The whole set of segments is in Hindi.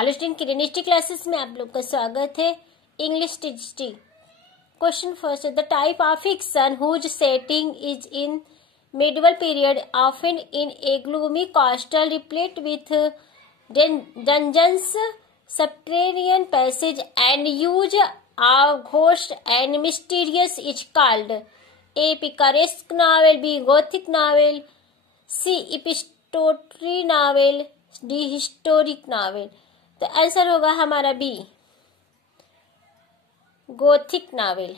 हेलो स्टूडेंट, किरणिस्टी क्लासेस में आप लोग का स्वागत है। इंग्लिश टीचटी question first, the type of fiction whose setting is in medieval period, often in a gloomy castle replete with dungeons, subterranean passage, and use of ghosts and mysterious, is called A. Picaresque novel, B. Gothic novel, C. epistolary novel, D. historic novel। तो आंसर होगा हमारा B, Gothic novel.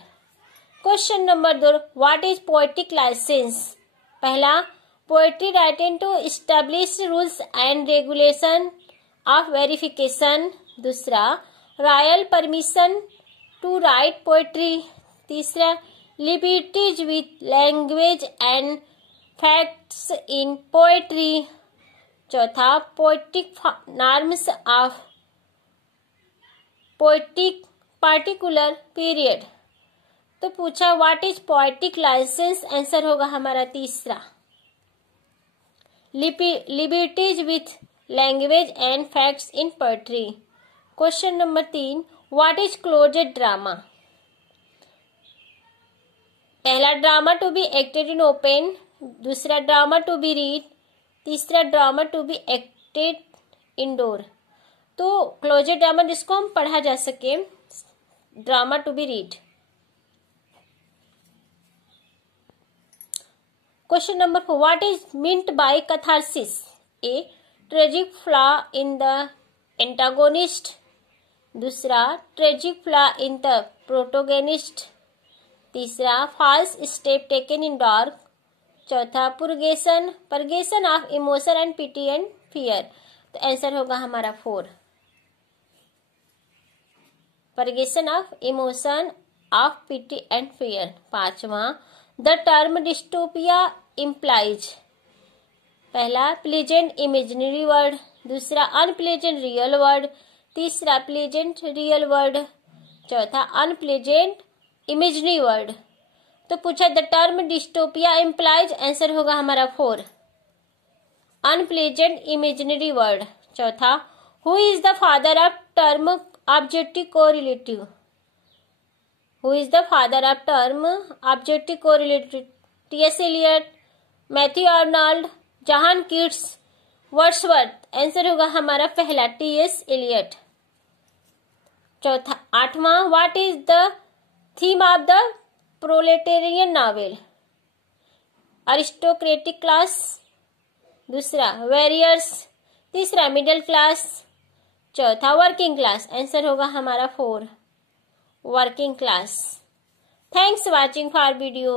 Question number 2, what is poetic licence? पहला, poetry writing to establish rules and regulation of verification. दूसरा, royal permission to write poetry. तीसरा, liberties with language and facts in poetry. चौथा, poetic norms of poetic particular period. तो पूछा what is poetic licence, answer होगा हमारा तीसरा, liberties with language and facts in poetry. Question number 3, what is closed drama? पहला, drama to be acted in open. दूसरा, ड्रामा टू बी रीड। तीसरा, drama to be acted indoor. तो क्लोजेड ड्रामा जिसको हम पढ़ा जा सके, drama to be read. Question number 4, what is meant by catharsis? A, tragic flaw in the antagonist. दूसरा, tragic flaw in the protagonist. तीसरा, false step taken in dark. चौथा, purgation of emotion and pity and fear. तो आंसर होगा हमारा 4, purgation of emotion of pity and fear. पांचवा, द टर्म डिस्टोपिया इम्प्लाइज। पहला, प्लेजेंट इमेजिनरी वर्ड। दूसरा, अनप्लेजेंट रियल वर्ड। तीसरा, प्लेजेंट रियल वर्ड। चौथा, अनप्लेजेंट इमेजिनरी वर्ड। तो पूछा the term dystopia implies, answer होगा हमारा 4, अनप्लेजेंट इमेजिनरी वर्ड। चौथा, who is the father of term objective correlative? Who is the father of term objective correlative? T S. Eliot, Matthew Arnold, John Keats, Wordsworth. Answer होगा हमारा पहला, टी.एस. एलियट। चौथा, 8वां, what is the theme of the proletarian novel? Aristocratic class. दूसरा, वॉरियर्स। तीसरा, मिडिल क्लास। चौथा, वर्किंग क्लास। आंसर होगा हमारा 4, working class. Thanks watching for video.